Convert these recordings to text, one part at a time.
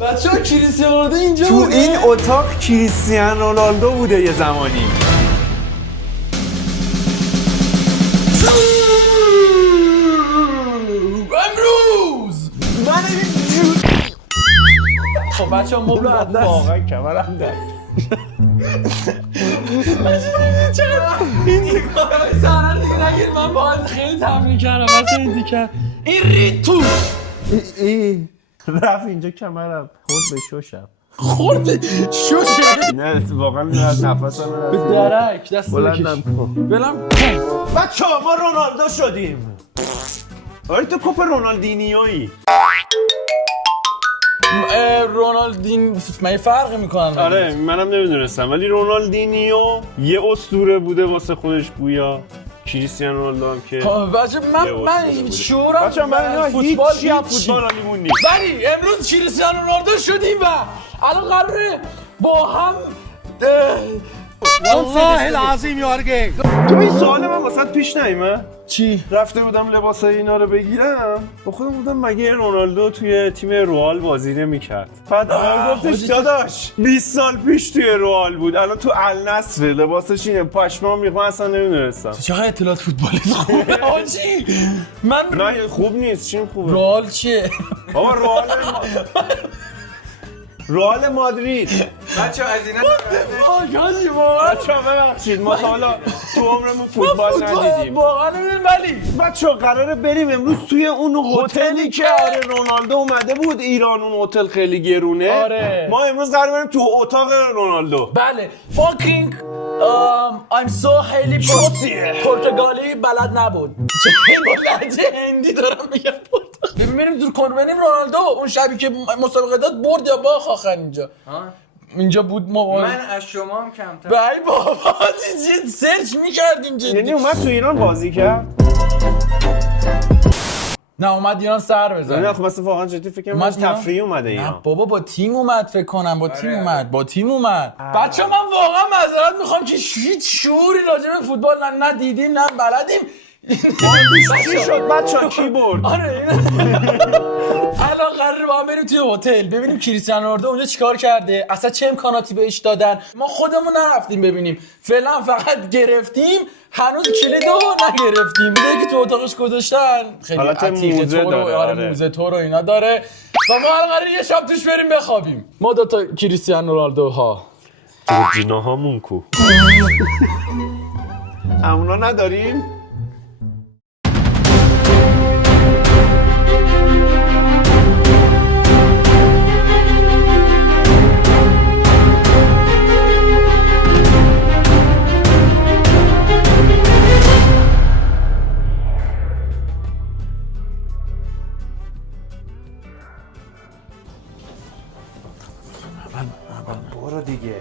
بچه‌ها کریستیانو رونالدو اینجا تو بوده؟ این اتاق کریستیانو رونالدو بوده یه زمانی. امروز من خب بچه‌ها ما واقعا کمرم در این دیگه سهران دیگه نگیر من باید خیلی تمرین کردم بچه این دیگه این رید تو رفت اینجا کمرم خورد به شوشم خورد شوشه نه واقعا نفسم به درک دست بلندم کن بلم بچه ها ما رونالدو شدیم. آره تو کوپ رونالدینیویی. رونالدین من فرقی میکنن. آره منم نمیدونستم ولی رونالدینیو یه اسطوره بوده واسه خودش گویا. کریستیانو رونالدو هم که بچه من شعورم بچه من فوتبال هیچی هم فوتبال علیمون نیست ولی امروز کریستیانو رونالدو شدیم و الان قراره با هم والله العظیم یارگه تو این سوال من واسه پیش نیومد چی؟ رفته بودم لباسای اینا رو بگیرم با خودم بودم مگه رونالدو توی تیم رئال بازی نمی‌کرد بعد گفتش داداش 20 سال پیش توی رئال بود الان تو النصر لباسش اینه پشمام میخوام اصلا نمیدونستم چقدر اطلاعات فوتبالی خوبه آجی من نه خوب نیست چی خوبه رئال چیه؟ بابا رئال مادرید بچه از اینا بچه ببخشید ما تا حالا تو عمرمون فوتبال ندیدیم واقعا نمیدونم ولی بچه قراره بریم امروز توی اون هتلی که آره رونالدو اومده بود ایران اون هتل خیلی گرونه آره ما امروز قراره بریم تو اتاق رونالدو بله فاکینگ I'm so خیلی پرتغالی بلد نبود چه با لهجه هندی دارم میگم بریم دور کن بریم رونالدو اون شبی که مسابقه داد برد یا باخت آخر اینجا بود ما من از شما هم کمتر بای بابا چی سرچ می‌کردین جدی یعنی اومد تو ایران بازی کرد نه اومد ایران سر بزنه نه خب مثلا واقعا جدی فکر کنم تفریحی اومده ایران نه بابا با تیم اومد فکر کنم با تیم اومد بچه‌ها من واقعا معذرت میخوام که هیچ شعوری راجع به فوتبال نه دیدیم نه بلدیم چی شد بچه‌ها کی برد آره الان قراره با هم بریم توی هتل ببینیم کریستیانو رونالدو اونجا چیکار کرده اصلا چه امکاناتی بهش دادن ما خودمون نرفتیم ببینیم فعلا فقط گرفتیم هنوز کلیدو نگرفتیم دیگه که تو اتاقش گذاشتن خیلی عتیقه تو رو آره موزه تو رو اینا داره و ما قراره یه شب توش بریم بخوابیم ما دو تا کریستیانو رونالدو ها جورجینا هامون کو اونا نداریم برو دیگه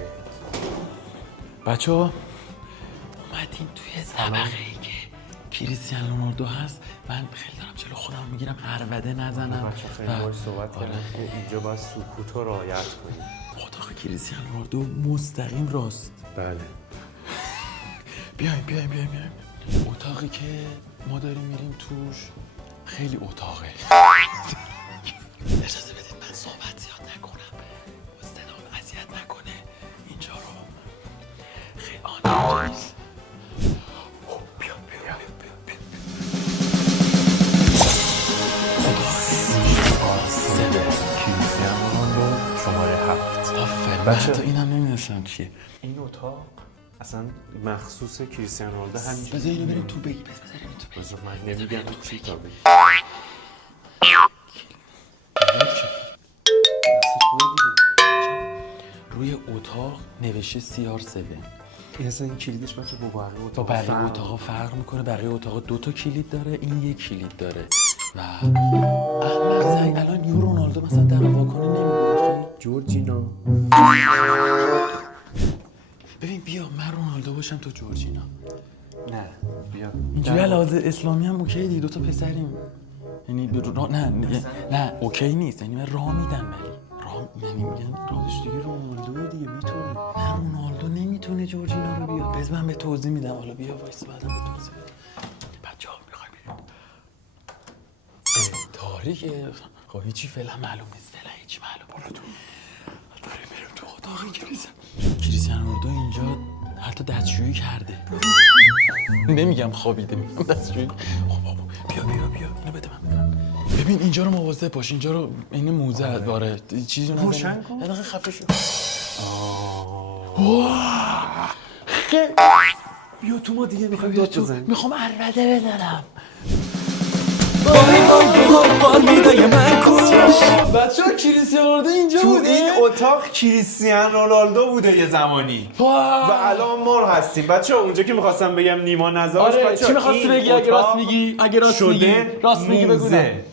بچه ها اومدیم توی طبقه ای که کریستیانو رونالدو هست من خیلی دارم جلو خودم میگیرم هربده نزنم بچه خیلی باید صحبت کردم که اینجا باید سکوت رو رعایت کنیم اتاق کریستیانو رونالدو مستقیم راست بله بیایم اتاقی که ما داریم میریم توش خیلی اتاقه اجازه بدید من صحبت زیاد نکنم صدام اذیت نکنه اینجا رو خیلی آنجاست بیا کریستیانو رونالدو شماره 7 آفرین بچه تا اینم نمیدونستم چیه این اتاق اصلا مخصوص کریستیانو رونالدو همینجوری بذار اینو بریم تو بگی بذار من نمیگم چی تا بگی روی اتاق نوشته CR7 این اصلا این کلیدش بچه با بقیه اتاقا فرق میکنه بقیه اتاقا 2 تا کلید داره این 1 کلید داره و احمد زنگ الان یو رونالدو مثلا در واکنه نمیگه جورجینا ببین بیا من رونالدو باشم تو جورجینا نه بیا اینجوری لحاظ اسلامی هم اوکی دی 2 تا پسریم یعنی نه اوکی نیست یعنی من راه میدم ولی یعنی میگن راهش دیگه رونالدو دیگه میتونه نه رونالدو نمیتونه جورجینا رو بیا بذار من به توضیح میدم حالا بیا وایس بعدم به توضیح بدم بچه‌ها میخوای بریم تاریکه خب هیچی فعلا معلوم نیست فعلا هیچی معلوم برو تو خدا اینجا حتی دستشویی کرده. نمیگم خوابیده، میگم دستشویی. بیا اینو بده من. ببین اینجا رو مواظب باش، اینجا رو این موزه داره چیزی نزنه. روشن کن. دقیقاً خفه شو. بیا تو، ما دیگه میخوایم داد بزنیم. میخوام عربده بزنم. بچه ها کریستیانو رونالدو اینجا تو بوده؟ این اتاق کریستیانو رونالدو بوده یه زمانی و الان ما هستیم. بچه ها اونجا که میخواستم بگم نیما نذاش. آره بچه چی میخواستی بگی؟ اگه راست میگی راست میگی بگو نه.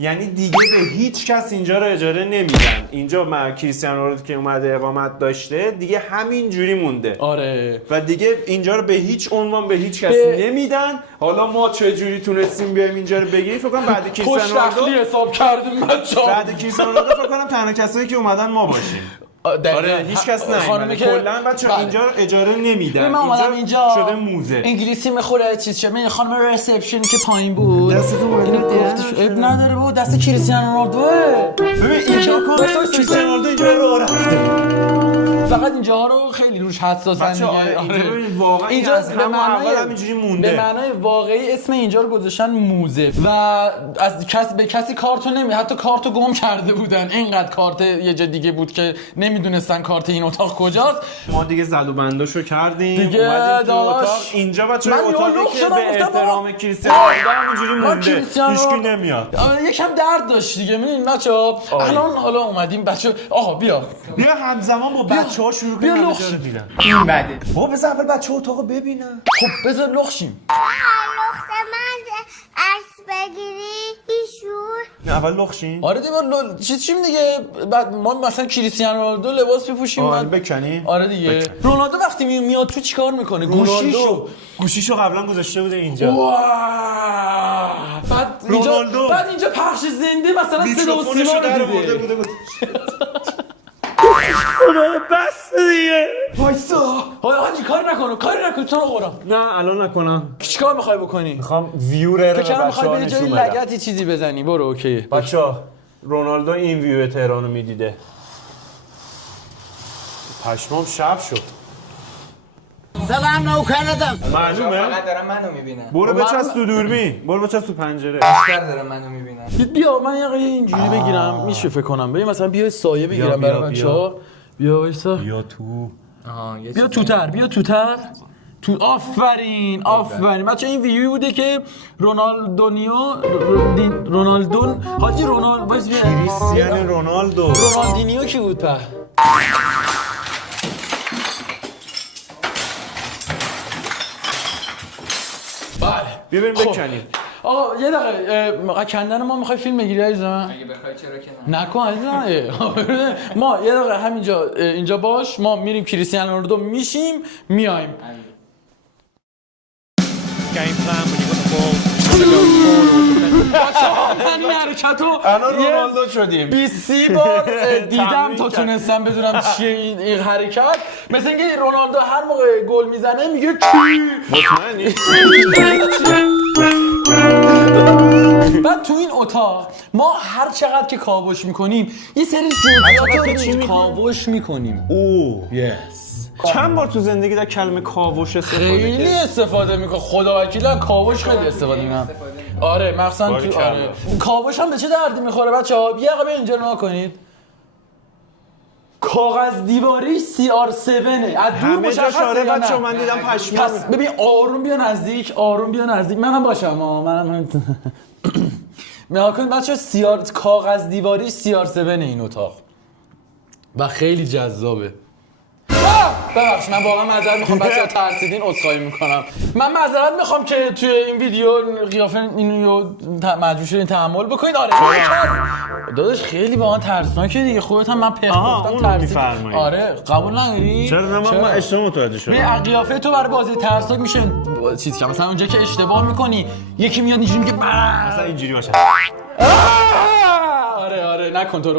یعنی دیگه به هیچ کس اینجا رو اجاره نمیدن. اینجا کریستیانو رونالدو که اومده اقامت داشته دیگه همین جوری مونده. آره و دیگه اینجا رو به هیچ عنوان به هیچ کسی نمیدن. حالا ما چه جوری تونستیم بیایم اینجا رو بگیریم؟ فکر کنم بعد کریستیانو رونالدو حساب کردیم بچه‌ها. بعد کریستیانو رونالدو فکر کنم تنها کسایی که اومدن ما باشیم. آره هیچ کس نه کلا بچه‌ها اینجا اجاره نمیدن. من اومدم اینجا شده موزه. انگلیسی میخوره چیز چه من خانم ریسپشن که پایین بود دستتون گفتش اب نداره بابا دست کریستیانو رونالدوه. ببین اینجا کن کریستیانو رونالدو اینجا رو رفته. فقط اینجاها رو خیلی روش حساسن دیگه. اینجا واقعا اینجا از همون اول همینجوری مونده. به معنای واقعی اسم اینجا رو گذاشتن موزه و از کسی به کسی کارتو حتی کارتو گم کرده بودن. اینقدر کارت یه جا دیگه بود که نمیدونستن کارت این اتاق کجاست. ما دیگه زد و بنداشو کردیم دیگه اومدیم تو اتاق. اینجا بچه‌ها اتاقی که به احترام کریستیانو رونالدو همینجوری مونده. هیچکی نمیاد. یکم درد داشت دیگه. ببین بچه‌ها الان حالا اومدیم بچه‌ها آقا بیا همزمان با بچه‌ها شروع کنیم اینجا رو دیدن. این بده بابا بذار اول بچه‌ها اتاقو ببینن. خب بذار لخشیم. لخت من عکس بگیری ایشون. نه اول لخشین. آره دیگه چیم دیگه. بعد ما مثلا کریستیانو رونالدو لباس بپوشیم بعد بکنی. آره دیگه. رونالدو وقتی میاد تو چیکار میکنه؟ گوشیشو قبلا گذاشته بوده اینجا. بعد اینجا پخش زنده مثلا صدا و سیما رو دیده. بس دیگه. وایسا. حاجی کاری نکن تو رو قرآن. نه الان نکنم. چیکار میخوای بکنی؟ میخوام ویو رو فکر میخوای بری جای لگتی چیزی بزنی. برو اوکی. بچا رونالدو این ویو تهرانو میدیده. پشمام شب شد. سلام نوکردم. معلومه فقط دارم منو میبینم. برو بچسب تو دوربین. برو بچسب تو پنجره. بیشتر دارم منو میبینم. بیا من یه اینجوری بگیرم میشه فکر کنم. ببین مثلا بیا سایه بگیرم برای بچه‌ها. بیا وایسا. بیا تو. بیا توتر. تو آفرین. بچه این ویدیویی بوده که رونالدون حاجی کریستیانو رونالدینیو کی بود په؟ بله بیا بریم بکنیم. آقا یه دقیقه کندن ما میخوای فیلم بگیری عزیزم؟ اگه بخوای چرا که نه. نکن عزیزم. ما یه دقیقه همینجا اینجا باش. ما میریم کریستیانو رونالدو میشیم میایم. Game plan when you got the ball, you want to go forward or defend. من این حرکتو الان رونالدو شدیم. 20 بار دیدم تا تونستم بدونم چیه این حرکت. مثل اینکه رونالدو هر موقع گل میزنه میگه کی؟ مطمئنی؟ بعد تو این اتاق ما هر چقدر که کاوش میکنیم یه سری جزئیات رو کاوش میکنیم. اوه یس. چند بار تو زندگی در کلمه کاوش استفاده خیلی استفاده میکنه. خدا وکیلا کاوش خیلی استفاده میکنم. آره مخصوصا تو آره. کاوش هم به چه دردی میخوره بچه‌ها؟ یه دقیقه اینجا نگاه کنید. کاغذ دیواری CR7 از دور مشخصه یا نه؟ من دیدم پشمام. پس ببین آروم بیا نزدیک. منم باشم منم نگاه کنید بچه‌ها. کاغذ دیواری CR7 این اتاق و خیلی جذابه. ببخش من واقعا معذرت میخوام بچه‌ها ترسیدین عذرخواهی میکنم. من معذرت میخوام که توی این ویدیو قیافه اینو مجبور شدین تحمل بکنید. آره داداش خیلی واقعا ترسناکه دیگه. خودت هم من گفتم ترسید. آره قبول نداری؟ چرا من اشتباه متوجه شدم. به قیافه تو برای بازی ترسناک میشه چیز که مثلا اونجا که اشتباه میکنی یکی میاد اینجوری میگه مثلا اینجوری باشه. آره نکن تو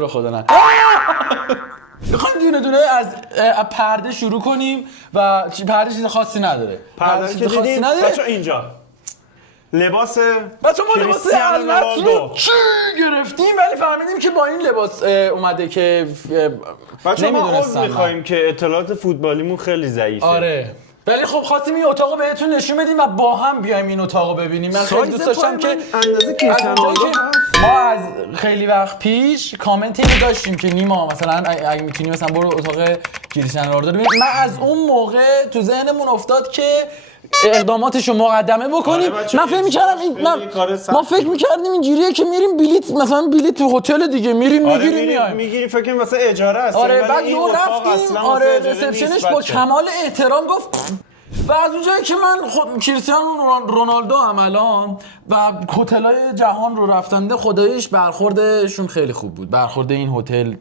رو خدا نه. میخوایم دونه از پرده شروع کنیم و پرده چیز خاصی نداره. پرده که دیدیم بچه اینجا لباس بچه ما لباس کریستیانو النصر رو رونالدو. چی گرفتیم ولی فهمیدیم که با این لباس اومده که بچه ما نمیدونستم عذر میخوایم که اطلاعات فوتبالیمون خیلی ضعیفه. آره ولی خب خواستیم این اتاقو بهتون نشون بدیم و با هم بیایم این اتاقو ببینیم. من خیلی دوست داشتم که اندازه کریستیانو رونالدو ما از خیلی وقت پیش کامنتی رو داشتیم که نیما مثلا اگه میتونی مثلا برو اتاق کریستیانو رونالدو رو ببین. من از اون موقع تو ذهنمون افتاد که اقداماتشو مقدمه بکنیم. من فکر می‌کردم ما فکر می‌کردیم اینجوریه که میریم بلیت مثلا بلیت تو هتل دیگه میریم میگیریم میایم. میگیریم فکر کنم واسه اجاره است. آره بعد یه رفتیم آره رسپشنش با کمال احترام گفت و از اونجایی که من خود کریستیانو رونالدو هم الان و هتل‌های جهان رو رفتنده خداییش برخوردشون خیلی خوب بود. برخورد این هتل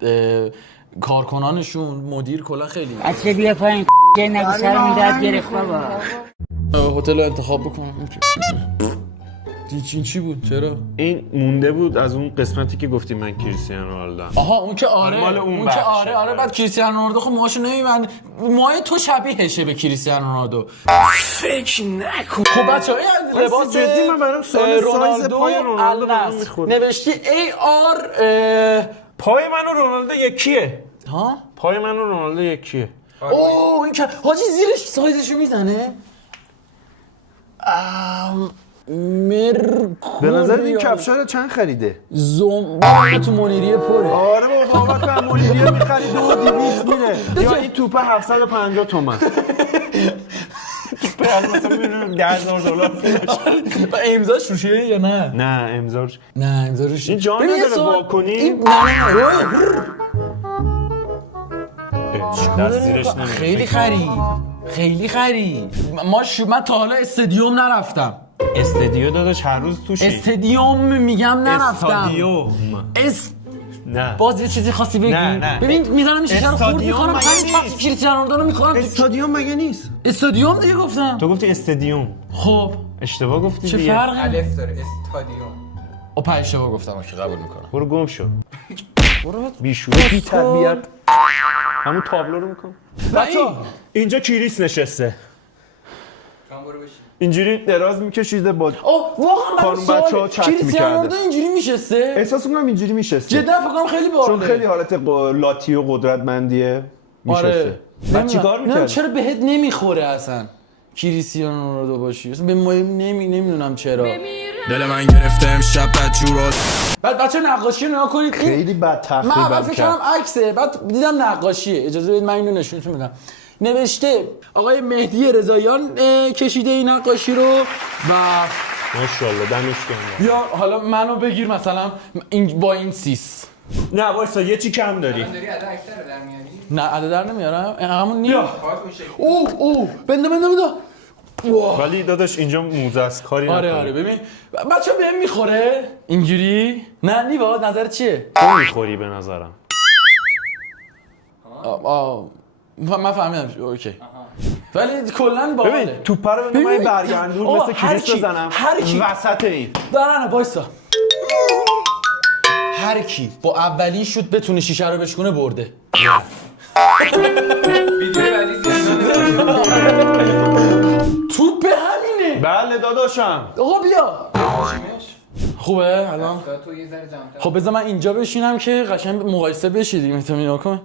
کارکنانشون مدیر کلا خیلی اصلا بیا پایین یه نگو سر میداد گرفت بابا هتل انتخاب بکنم. این چی بود؟ چرا؟ این مونده بود از اون قسمتی که گفتیم من کریستیانو رونالدو. آها اون که آره مال اون که آره بعد کریستیانو رونالدو خب موهاشو نمیبنده. موهای تو شبیهشه به کریستیانو رونالدو. فکر نکن. خب بچه‌ها لباس جدی من برام سوال سایز پای رونالدو میخوره. نوشتی AR پای من و رونالدو یکیه. ها؟ پای من و رونالدو یکیه. اوه این که حاجی زیرش سایزشو میزنه؟ به نظر این کفشا رو چند خریده؟ زوم تو منیریه پره. آره بابا تو هم منیریه میخرید و 200 میره. یا این توپه 750 تومن. توپه از مثلا میره $10,000 و امضاش روشه یا نه؟ نه امضاش نه امضا روشه. این جا نداره واکنی؟ نه دست زیرش نمیره. خیلی خرید من تا حالا استادیوم نرفتم. استادیو داداش هر روز توشی. استادیوم میگم نرفتم. استادیوم نه باز یه چیزی خاصی بگی. نه. ببین میذارم این شیشه رو خورد میکنم مگه پنج نیست؟ پاس کریستیانو رونالدو رو میکنم. استادیوم مگه نیست؟ استادیوم دیگه گفتم. تو گفتی استادیوم. خب اشتباه گفتی چه دیگه. فرقی؟ الف داره استادیوم. پنج اشتباه گفتم که قبول میکنم. برو گم شو. برو بیشوری بی تربیت. همون تابلو رو میکن. بچا اینجا کریس نشسته. برو بشین. اینجوری دراز میکشیده با واقعا خانم بچه‌ها چت می‌کرده. کریستیانو رونالدو اینجوری میشسته؟ احساس می‌کنم اینجوری میشسته. جدا فکر کنم خیلی باحاله. چون خیلی حالت لاتی و قدرتمندیه میشسته. آره. بعد چیکار می‌کرد؟ چرا بهت نمیخوره اصلا کریستیانو رونالدو باشی؟ اصلا به نمیدونم چرا. دل من گرفته امشب بدجورات. بعد بچه نقاشی رو نگاه کنید. خیلی بد تخریب من فکر کردم عکسه بعد دیدم نقاشیه. اجازه بدید من اینو نشونتون بدم. نوشته آقای مهدی رضاییان کشیده این نقاشی رو و ماشاءالله دمش گرم. یا حالا منو بگیر مثلا با این سیس. نه وایسا یه چی کم داری. داری عدد اکثر در میاری؟ نه عدد در نمیارم همون نیم. اوه اوه بنده ولی داداش اینجا موزه است کاری نکنه. آره ببین بچه بهم میخوره اینجوری؟ نه نیوا نظر چیه؟ تو میخوری به نظرم. من فهمیدم اوکی. ولی کلا باحاله. ببین توپ رو بده من برگردون مثل کریس بزنم وسط این. نه وایسا. هر کی با اولین شوت بتونه شیشه رو بشکونه برده. توپ همینه. بله داداشم. آقا بیا. خوبه الان؟ تو یه ذره جمع‌تر. خب بذار من اینجا بشینم که قشنگ مقایسه بشید دیگه. میتونی کن.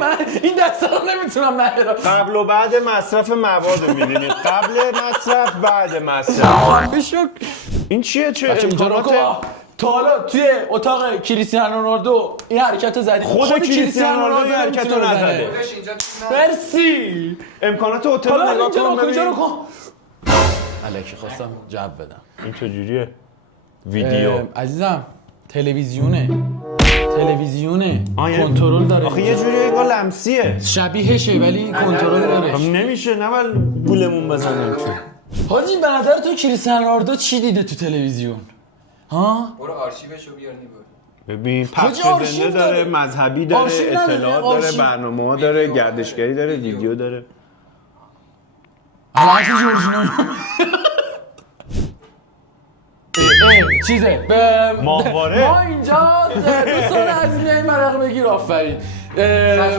من این دستا رو نمیتونم نگیرم. قبل و بعد مصرف مواد می‌بینید. قبل مصرف بعد مصرف. این چیه چه امکانات؟ تا حالا توی اتاق کریستیانو رونالدو این حرکتو زدی؟ خود کریستیانو رونالدو این حرکتو نزده. خودش اینجا مرسی. امکانات هتل رو نگاه کن اینجا رو کن. الکی خواستم جواب بدم. این چجوریه؟ ویدیو عزیزم تلویزیونه کنترل داره. آخه یه جوری انگار لمسیه. شبیهشه ولی کنترل داره. خب نمیشه نباید گولمون بزنیم که. حاجی به نظر تو کریستیانو رونالدو چی دیده تو تلویزیون؟ ها؟ برو آرشیوشو بیار نیبر. ببین پخش زنده داره، مذهبی داره، اطلاعات داره، برنامه‌ها داره، گردشگری داره، ویدیو داره. الان جورجینو چیزه ماهواره ما اینجا دوستان عزیز میاییم مرق بگیر آفرین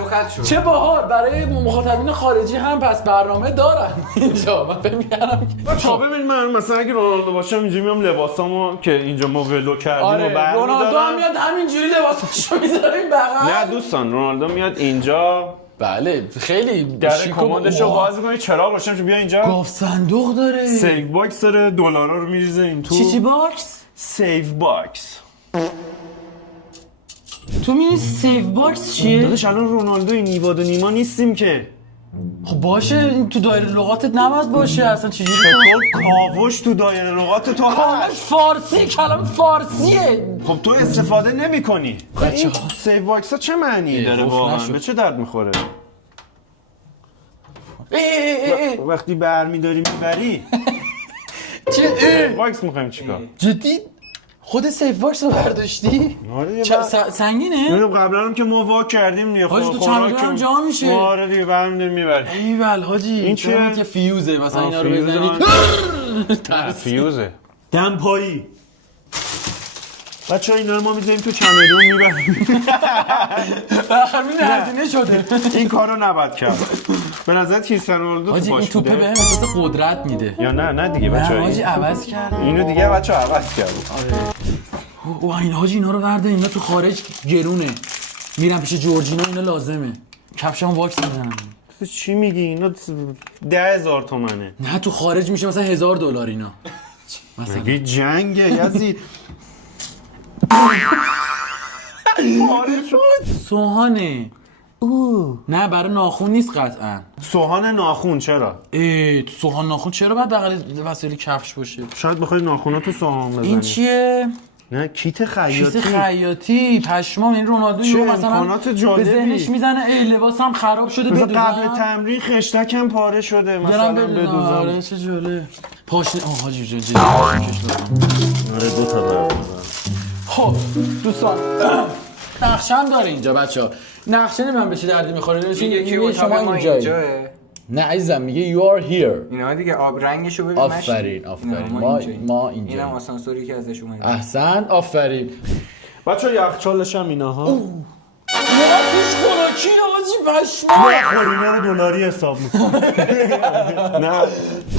خط شد. چه باحال برای مخاطبین خارجی هم پس برنامه دارن اینجا. من فکر می‌کردم خب ببین من مثلا اگه رونالدو باشم اینجا میام لباسامو که اینجا ما ولو کردیم و آره رونالدو هم میاد همینجوری لباساشو میذاره این بغل. نه دوستان رونالدو میاد اینجا بله خیلی در کمدشو باز می‌کنی چراغ روشن بیا اینجا گاف صندوق داره، سیو باکس داره، دلارا رو میریزه این تو. چی باکس؟ سیو باکس. تو می‌دونی سیو باکس چیه؟ داداش الان رونالدو نیواد و نیما نیستیم که. خب باشه این تو دایره لغاتت نباید باشه اصلا چجوری تو کاوش تو دایره لغات تو کاوش فارسی کلام فارسیه. خب تو استفاده نمی‌کنی. این سیو باکس ها چه معنی داره واقعا؟ به چه درد می‌خوره؟ وقتی برمی‌داری میبری چه سیو باکس می‌خوایم چیکار؟ جدی خود سیو باکس رو برداشتی؟ آره سنگینه؟ اینو قبلا هم که ما وا کردیم دیگه. حاجی تو چمدونم جا میشه. آره دیگه برمی‌داری میبری. ایول حاجی این چیه؟ که فیوزه مثلا اینا رو بزنی فیوزه دمپایی. بچه‌ها اینا رو ما می‌ذاریم تو چمدون میبریم. همین هزینه شده. این کارو نباید کرد. به نظرت کریستیانو رونالدو حاجی این توپه بهم احساس قدرت میده. یا نه دیگه بچه‌ها حاجی عوض کرد. اینو دیگه بچه‌ها عوض کرد. آره. این حاجی اینا رو ورده اینا تو خارج گرونه. میرم پیش جورجینو اینا لازمه. کفشام واکس میزنم. تو چی میگی اینا 10,000 تومنه. نه تو خارج میشه مثلا $1000 اینا. مثلا مگه جنگه یزید. سوهانه. نه برای ناخون نیست قطعا. سوهان ناخون چرا؟ سوهان ناخون چرا باید بغل وسایل کفش باشه؟ شاید بخوای ناخوناتو سوهان بزنی. این چیه؟ نه کیت خیاطی. کیت خیاطی پشمام. این رونالدو چه مثلا امکانات جالبی. به ذهنش میزنه لباسم خراب شده بدوزم. قبل تمرین خشتکم پاره شده مثلا بدوزم. آره چه جاله. پاشنه حاجی جدی. آره دو تا دارم. خب دوستان نقشه هم داره اینجا بچه‌ها. نقشه نمیدونم به چه دردی میخوره. میگه شما اینجاه. نه عزیزم میگه you are here. اینا دیگه آب رنگشو ببین. آفرین ما اینجا. اینم آسانسوری که ازش اومده. احسن آفرین. بچه‌ها یخچالش هم ایناها. توش خوراکی حاجی پشمام. اینا رو دلاری حساب می‌کنه. نه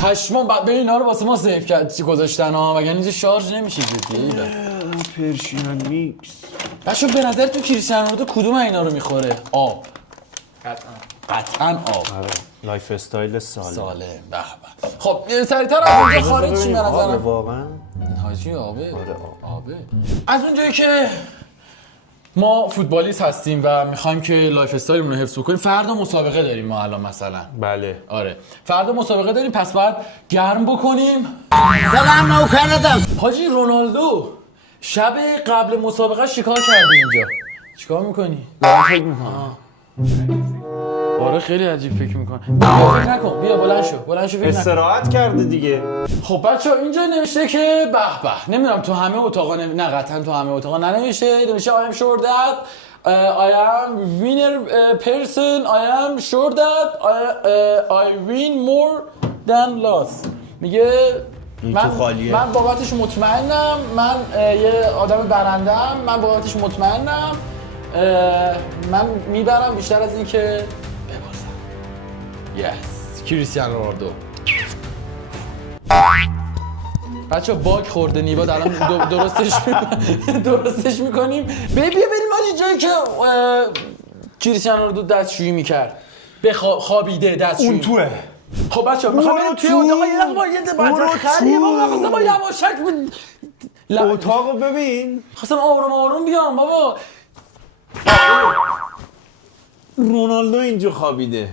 پشمام بعد به اینا رو واسه ما سیو کرد گذاشتن ها وگرنه اینجا شارژ نمیشه جدی. پرشین میکس. بچه به نظر تو کریستیانو رونالدو کدوم اینا رو میخوره؟ آب. قطعاً آب. لایف استایل سالم. به به. خب سریعتر از اونجا خارج چی به نظرم؟ واقعا حاجی آبه. آبه. از اونجایی که ما فوتبالیست هستیم و میخوایم که لایف استایلمون رو حفظ کنیم، فردا مسابقه داریم ما الان مثلا. بله. آره. فردا مسابقه داریم پس باید گرم بکنیم. دلم نوکر ندم. حاجی رونالدو شب قبل مسابقه چیکار کرده اینجا؟ چیکار میکنی؟ دارم فکر میکنم. آره خیلی عجیب فکر میکنه. فکر نکن بیا بلند شو فکر نکن. استراحت کرده دیگه. خب بچه‌ها اینجا نوشته که به به. نمیدونم تو همه اتاقا نه قطعا تو همه اتاقا ننوشته. نوشته I am sure that I am winner person. I am sure that I win more than loss. میگه من بابتش مطمئنم. من یه آدم برنده‌ام. من بابتش مطمئنم. من میبرم بیشتر از این که ببازم. یس کریستیانو رونالدو. بچه باگ خورده نیواد الان درستش میکنیم. بیا بریم آجی جایی که کریستیانو رونالدو دستشویی میکرد خوابیده دستشویی اون توه. خب بچه میخوام بریم توی اتاق یه خریه بابا. خواستم با یواشک اتاقو ببین. خواستم آروم بیام بابا. رونالدو اینجا خوابیده.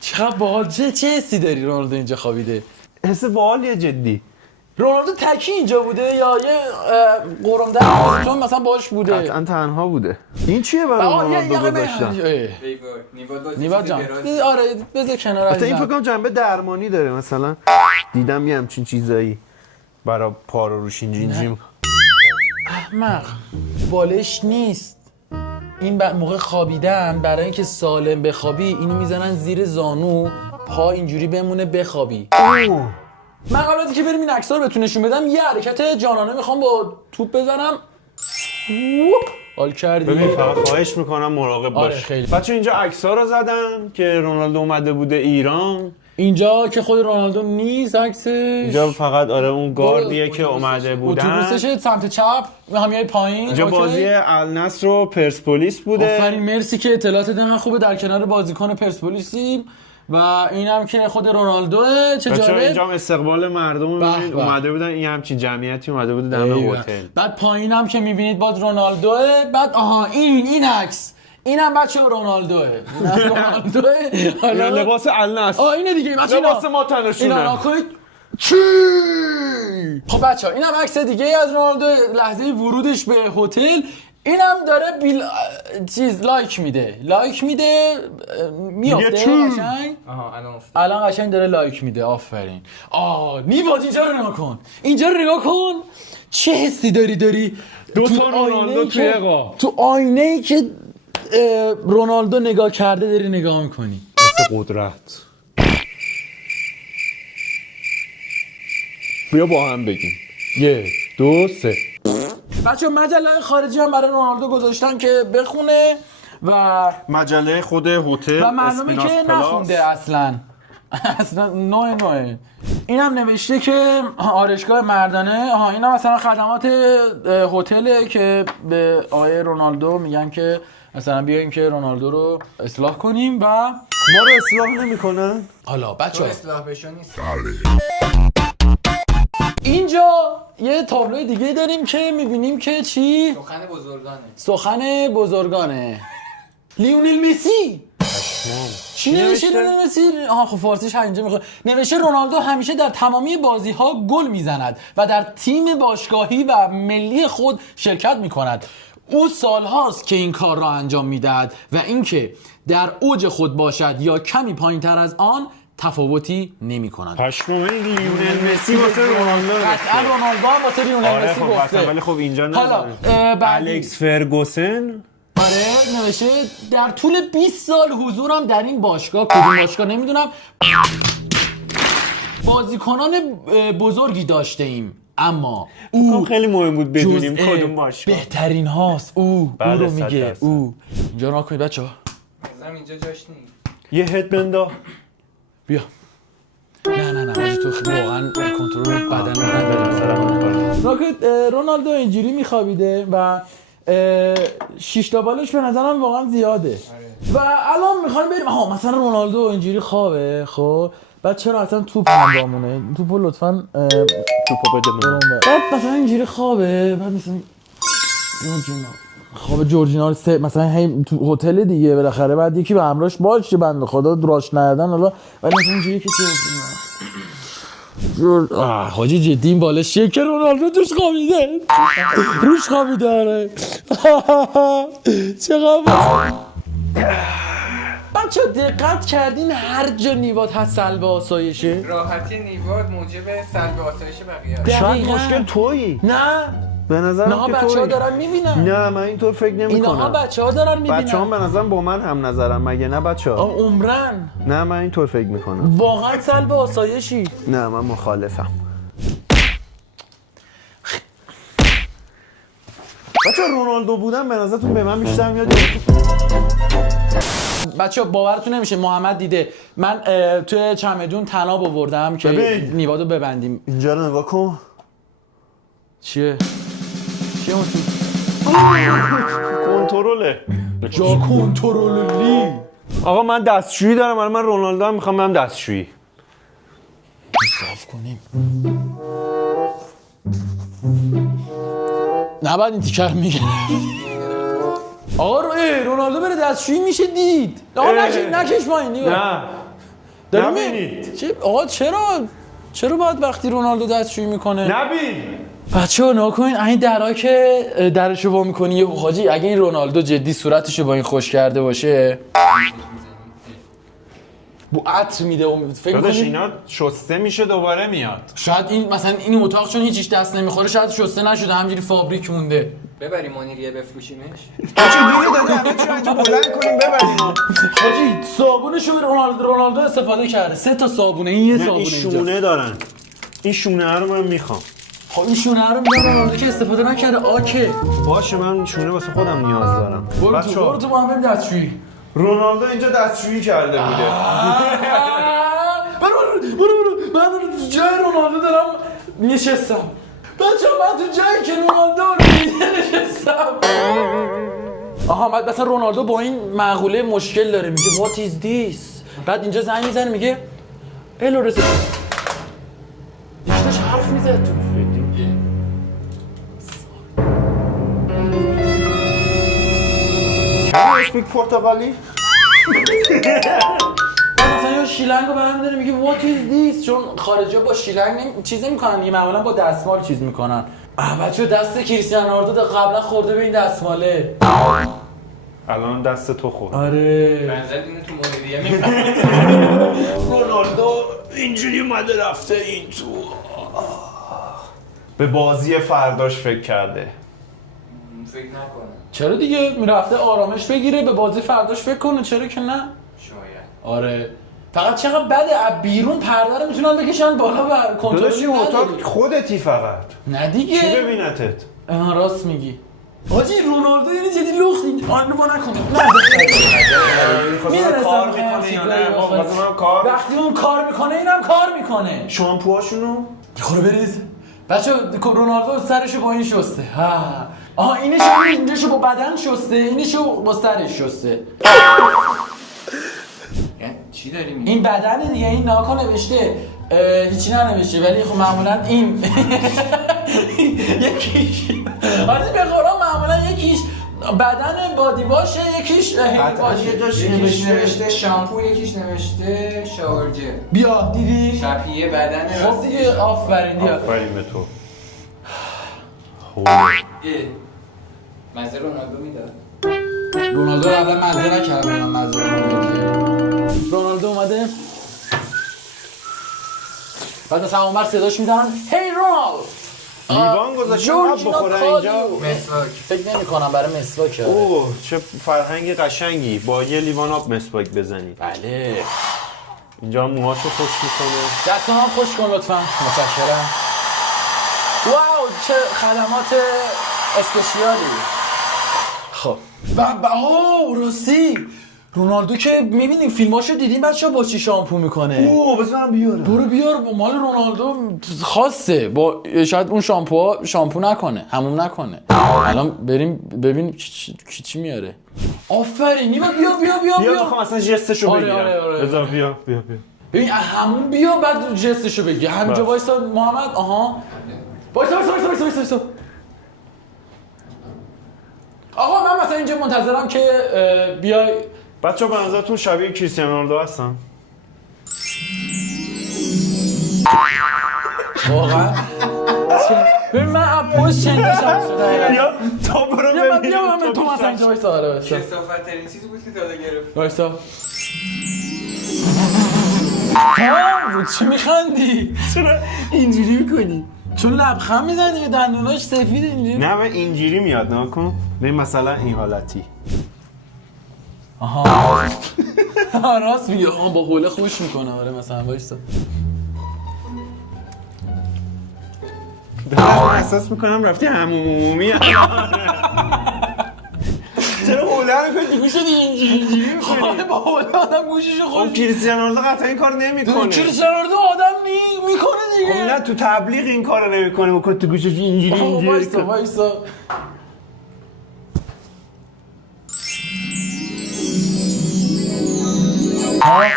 چقدر باحال. چه حسی داری رونالدو اینجا خوابیده؟ حس باحالیه جدی. رونالدو تکی اینجا بوده یا یه قرمده چون مثلا باش بوده؟ قطعا تنها بوده. این چیه برای رونالدو گذاشتن؟ نیواد جان آره بذار کنار. حتی این فکر کنم جنبه درمانی داره. مثلا دیدم یه همچین چیزایی برای پا رو روش اینجوری احمق بالش نیست. این موقع خوابیدن برای اینکه سالم بخوابی اینو میزنن زیر زانو پا اینجوری بمونه بخوابی. من قبل از اینکه بریم این عکس‌ها رو بهتون نشون بدم یه حرکت جانانه میخوام با توپ بزنم. حال کردی؟ ببین فقط خواهش میکنم مراقب باش. خیلی. بچه اینجا عکس‌ها رو زدن که رونالدو اومده بوده ایران. اینجا که خود رونالدو نیست عکسش. اینجا فقط اون گاردیه که اومده بودن. اتوبوسش سمت چپ همیای پایین. اینجا بازی النصر و پرسپولیس بوده. آفرین مرسی که اطلاعات دقیق خوبه در کنار بازیکن پرسپولیسیم و اینم که خود رونالدوه. چه جالب. اینجا استقبال مردم می‌بینید اومده بودن، این همچین جمعیتی اومده بود دم هتل. بعد پایینم که می‌بینید باز رونالدوه. بعد این عکس اینم بچه رونالدوه. حالا لباس النصر. اینه دیگه لباس ما تنشونه. اینا نکنید. چی؟ خب بچه‌ها اینم عکس دیگه از رونالدو لحظه ورودش به هتل. اینم داره لایک میده میافته قشنگ. الان قشنگ داره لایک میده. آفرین. نیواد اینجا رو نگاه کن. چه حسی داری دو تا رونالدو توی تو آینه‌ای که رونالدو نگاه کرده داری نگاه میکنی. مثل قدرت. بیا با هم بگیم 1 2 3. بچه مجله خارجی هم برای رونالدو گذاشتن که بخونه و مجله خود هتل و معلومه که نخونده اصلا نوع این هم نوشته که آرایشگاه مردانه. اینا مثلا خدمات هتله که به آقای رونالدو میگن که مثلا بیایم که رونالدو رو اصلاح کنیم و ما رو اصلاح نمی‌کنن. حالا بچه‌ها اصلاح بشو نیست. اینجا یه تابلوی دیگه داریم که میبینیم که چی؟ سخن بزرگانه. لیونل مسی. چی نوشته لیونل مسی؟ خب فارسیش اینجا میخواد. نوشته رونالدو همیشه در تمامی بازی‌ها گل میزند و در تیم باشگاهی و ملی خود شرکت میکند. او سالهاست که این کار را انجام میدهد و اینکه در اوج خود باشد یا کمی پایین‌تر از آن تفاوتی نمی‌کند. پشمام لیونل مسی واسه رونالدو. قطعا رونالدو هم واسه لیونل مسی گفته. ولی خب اینجا نه. حالا الکس فرگوسن نوشته در طول 20 سال حضورم در این باشگاه، کدوم باشگاه نمیدونم، بازیکنان بزرگی داشته ایم، اما او خیلی مهم بود بدونیم کدوم باشگاه بهترین هاست. او رو میگه. او اینجا نکنید بچه‌ها. اینجا جاش نیست. یه هدبندا بیا. نه حاجی تو واقعا کنترل بدن نکنید. رونالدو اینجوری میخوابیده و 6 تا بالش به نظرم واقعا زیاده. و الان میخوایم بریم مثلا رونالدو اینجوری خوابه. خب بعد چرا اصلا توپ همراهمونه؟ توپو لطفاً توپو بده من. بعد مثلا اینجوری خوابه، بعد مثلا خواب جورجینا رو مثلا هی تو هتل دیگه بالاخره بعد یکی به همراهش باشه، بنده خدا راش ندادن حالا، ولی مثلا اینجوری که حاجی جدی این بالش که رونالدو توش خوابیده، روش خوابیده. آره چقدر بچه دقت کردین هر جا نیواد هست سلب آسایشه؟ راحتی نیواد موجب سلب آسایش بقیه. شاید مشکل تویی. نه به نظرم که بچه‌ها دارن میبینن. نه من اینطور فکر نمی‌کنم. اینها بچه‌ها دارن میبینن. بچه‌ها به نظرم با من هم نظرم، مگه نه بچه‌ها؟ عمرن. نه من اینطور فکر می‌کنم. واقعا سلب آسایشی. نه من مخالفم. بچه‌ها رونالدو بودن به نظرتون به من بیشتر میاد؟ بچه‌ها باورتون نمیشه محمد دیده من توی چمدون طناب آوردم که نیوادو ببندیم. اینجا رو نگاه کن. چیه اون کنترله. جا کنترلی. آقا من دستشویی دارم، من رونالدو هم میخوام برم دستشویی. صاف کنیم. نباید این تیکر میگه. آقا رونالدو بره دستشویی میشه دید. آقا نکش پایین نه نبینید. آقا چرا باید وقتی رونالدو دستشویی میکنه نبین؟ بچه‌ها نکنین این درا که درشو وا میکنی یه حاجی اگه این رونالدو جدی صورتشو با این خوش کرده باشه بو عطر میده و فکر کنید اینا شسته میشه دوباره میاد. شاید این مثلا این اتاق چون هیچیش دست نمیخوره شاید شسته نشده همینجوری فابریک مونده. ببریم منیریه بفروشیمش. چه گیری داده همه چی اینجا بلند کنیم ببریم. حاجی صابونشو به رونالدو استفاده کرده. 3 تا صابونه این یه صابونه این شونه دارن. این شونه رو من میخوام. خب این شونه رو میدم رونالدو که استفاده نکرده. آکه باشه من شونه واسه خودم نیاز دارم. برو تو با هم بریم دستشویی. رونالدو اینجا دستشویی کرده بوده. برو من تو جای رونالدو دارم نشستم. بچه من تو جایی که رونالدو نشستم. آها بعد مثلا رونالدو با این مقوله مشکل داره، میگه what is this. بعد اینجا زنگ میزنه میگه الو رسید. داشت حرف میزد تو. اسپیک پرتغالی؟ مثلا یا شیلنگو برام داره میگه what is this، چون خارجا با شیلنگ چیز نمیکنن دیگه، معمولا با دستمال چیز میکنن. بچه‌ها دست کریستیانو رونالدو قبلا خورده به این دستماله. الان دست تو خورد. آره منزل اینو تو موردیه میگم. رونالدو اینجوری اومده رفته این تو. به بازی فرداش فکر کرده. فکر نکنم. چرا دیگه میرفته آرامش بگیره به بازی فرداش فکر کنه، چرا که نه؟ شاید. آره فقط چقدر بده از بیرون پرده رو میتونن بکشن بالا و کنترل داداشی اتاق خودتی فقط. نه دیگه. چی ببینتت؟ راست میگی. حاجی رونالدو یعنی جدی لخت آن رو نکنه. میدونستم کار میکنه یا نه؟ وقتی اون کار میکنه اینم کار میکنه. شامپوهاشونو خورو بریز. بچه‌ها رونالدو سرشو با این شسته. آها اینشو با بدن شسته، اینشو با سرش شسته. چی داری میگی؟ این بدن دیگه، این ناکو نوشته هیچی ننوشته ولی خب معمولا این یکیش حاجی به قرآن معمولا یکیش بدن بادی واشه، یکیش یه جاش یکیش نوشته شامپو، یکیش نوشته شاور جل. بیا دیدی؟ شبیه بدن خب دیگه آفرین بیا. آفرین به تو. مزه رونالدو میداد. رونالدو قبلا مزه نکرد، من مزه رونالدو اومده بعد مثلا اونور صداش میدن هی رونالد لیوان گذاشته بخوره اینجا. مسواک. فکر نمی‌کنم برای مسواک. اوه چه فرهنگ قشنگی، با یه لیوان آب مسواک بزنی. بله اینجا موهاشو خوش میکنه. دستان هم خوش کن لطفا. متشکرم. واو چه خدمات اسپشیالی. خب راستی رونالدو که میبینیم فیلماشو دیدیم بچه‌ها با چی شامپو میکنه. اوه بذارم بیارم. برو بیار. مال رونالدو خاصه با شاید اون شامپو نکنه، هموم نکنه. الان بریم ببین چی میاره. آفرین نیما بیا بخوام اصلا جستشو بگیرم. آره. بذار بیا ببین همون بیا بعد جستشو بگی. همینجا وایسا محمد. آها وایسا. آقا من مثلا اینجا منتظرم که بیای. بچه‌ها به نظرتون شبیه کریستیانو رونالدو هستن؟ واقعا ببین من اپوش چندشم شده. یا تا برو ببین. بیا تو مثلا اینجا وایسا. آره وایسا. کثافت‌ترین چیزی بود که داده گرفت. وایسا. چی میخندی؟ چرا اینجوری میکنی؟ چون لبخند میزنی دندوناش سفید اینجوری. نه من اینجوری میاد نکن. ببین مثلا این حالتی. آها راست میگه. با قوله خوش میکنه. آره مثلا وایسا. احساس میکنم رفتی حموم عمومی. چرا قوله رو کنی گوشت اینجوری میکنی؟ با قوله آدم گوششو خوش. کریستیانو رونالدو قطعا این کار نمیکنه. کریستیانو رونالدو آدم میکنه دیگه. نه تو تبلیغ این کارو نمیکنه. بکن تو گوشش اینجوری. وایسا.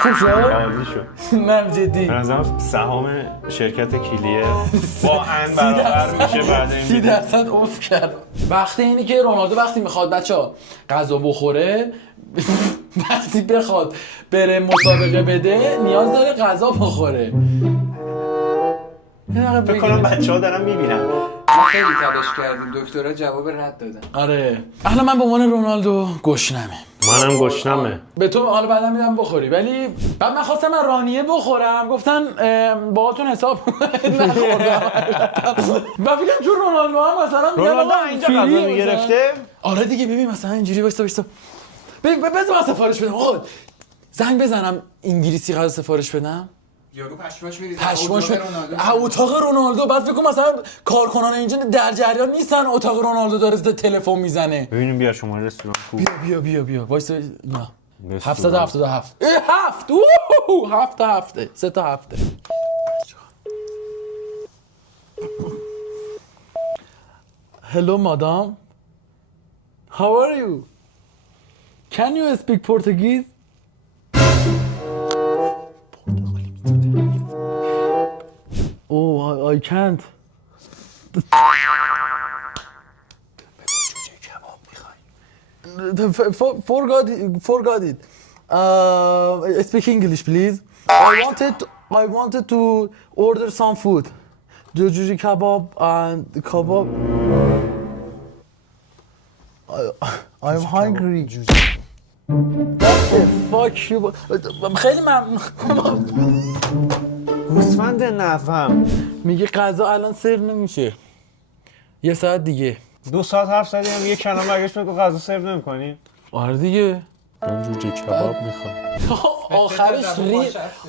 خوب شد؟ نه جدی. به نظرم سهام شرکت کلیه با ان برابر میشه بعد این 30% افت کرد. وقتی اینی که رونالدو وقتی میخواد بچه‌ها غذا بخوره، وقتی بخواد بره مسابقه بده نیاز داره غذا بخوره. فکر کنم بچه‌ها دارن میبینن. خیلی تلاش کردیم دکترها جواب رد دادن. آره الان من به عنوان رونالدو گشنمه. منم گشنمه. به تو حالا بعدا میدم بخوری، ولی بعد من خواستم من رانیه بخورم گفتن باهاتون حساب نخوردم. و فکرم چون رونالدو هم مثلا رونالدو اینجا غذا میگرفته. آره دیگه ببین مثلا اینجوری وایسا بذار من سفارش بدم. آقا زنگ بزنم انگلیسی غذا سفارش بدم. یارو پشماش میریزه پشماش اتاق رونالدو. بعد فکر کنم مثلا کارکنان اینجا در جریان نیستن اتاق رونالدو داره تلفن میزنه. ببینیم بیا شما رستوران خوب. بیا وایس. نه 777 7 7 3 تا 7. Hello madam, how are you? Can you speak Portuguese? Oh, I can't. Forgot it. Speak English, please. I wanted to order some food. Jujuri kebab and kebab. I'm hungry. What the fuck you? خیلی ممنون. گوسفند نفهم میگه غذا الان سرو نمیشه. یه ساعت دیگه. 2 ساعت حرف زدیم یه کلمه برگشت میگه غذا سرو نمی‌کنی. آره دیگه. من جوجه کباب میخوام.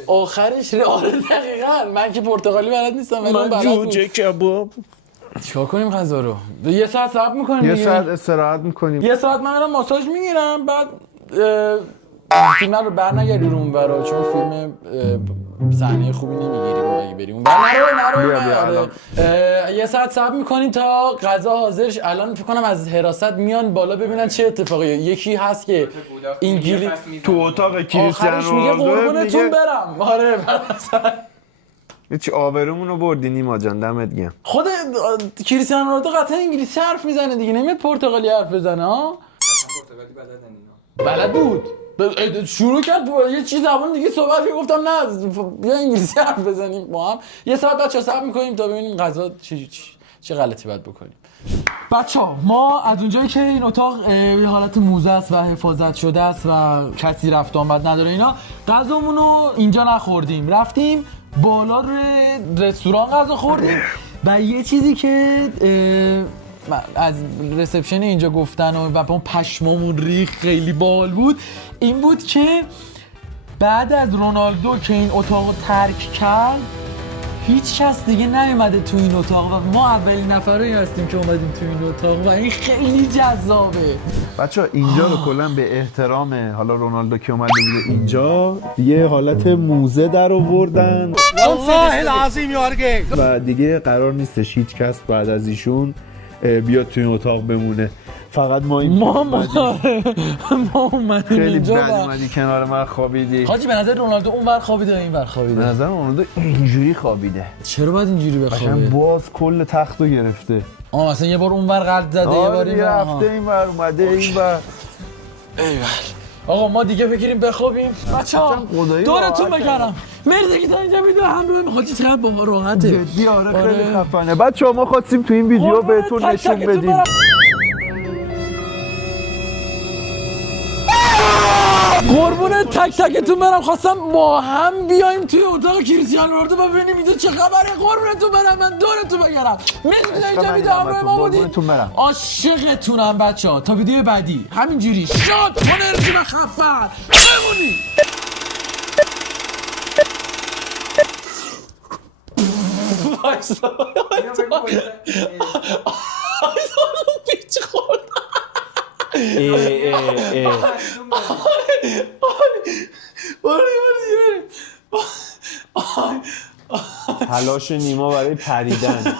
آخرش آره دقیقاً. من که پرتغالی بلد نیستم ولی من جوجه کباب. چیکار کنیم غذا رو؟ یه ساعت صبر می‌کنیم. یه ساعت استراحت می‌کنیم. یه ساعت من میرم ماساژ میگیرم بعد فیلم رو برنگردی رو اون برا چون فیلم صحنه خوبی نمیگیریم اگه بریم اون برا. یه ساعت صبر میکنیم تا غذا حاضرش. الان فکر کنم از حراست میان بالا ببینن چه اتفاقی. یکی هست که انگلیس تو اتاق کریستیانو میگه قربونتون برم. آره چی آبرومون رو بردی نیما جان دمت گرم. خود کریستیانو رونالدو قطعا انگلیسی حرف میزنه دیگه نمیاد پرتغالی حرف بزنه ها. پرتغالی بلدن اینا. بلد بود شروع کرد یه چیز زبان دیگه صحبت که گفتم نه بیا انگلیسی حرف بزنیم با هم. یه ساعت بچه‌ها صبر می‌کنیم تا ببینیم غذا چه غلطی باید بکنیم. بچه‌ها ما از اونجایی که این اتاق حالت موزه است و حفاظت شده است و کسی رفت آمد نداره اینا غذامون رو اینجا نخوردیم. رفتیم بالا روی رستوران غذا خوردیم و یه چیزی که از رسپشن اینجا گفتن و با پشمامون ریخ خیلی باحال بود این بود که بعد از رونالدو که این اتاق ترک کرد هیچ کس دیگه نیومده تو این اتاق و ما اولین نفرایی هستیم که اومدیم تو این اتاق و این خیلی جذابه. بچه‌ها اینجا رو کلا به احترام حالا رونالدو که اومده بوده اینجا یه حالت موزه در آوردن والله العظیم یارگی و دیگه قرار نیستش هیچ کس بعد از ایشون بیاد تو این اتاق بمونه. فقط ما اومدیم خیلی بد اومدی کنار من خوابیدی. حاجی به نظر رونالدو اون ور خوابیده این ور خوابیده؟ به نظر رونالدو اینجوری خوابیده. چرا باید اینجوری بخوابه؟ قشنگ باز کل تختو گرفته. مثلا یه بار اون ور قلب زده یه بار این ور رفته این ور اومده این ور. ایول آقا ما دیگه بگیریم بخوابیم. بچه‌ها دورتون بگردم. مرسی که تا اینجا ویدیو همراهی حاجی چقدر با راحته. جدی آره خیلی خفنه. بچه‌ها ما خواستیم تو این ویدیو بهتون نشون بدیم. قربون تک تکتون برم خواستم با هم بیایم توی اتاق کریستیانو رونالدو و ببینیم اینجا چه خبره. قربونتون برم من دورتون بگردم. مرسی که اینجا ویدیو همراه ما بودید. عاشقتونم بچه‌ها. تا ویدیو بعدی همینجوری شاد انرژی و خفن بمونید. وایسا پیچ خورد. تلاش نیما برای پریدن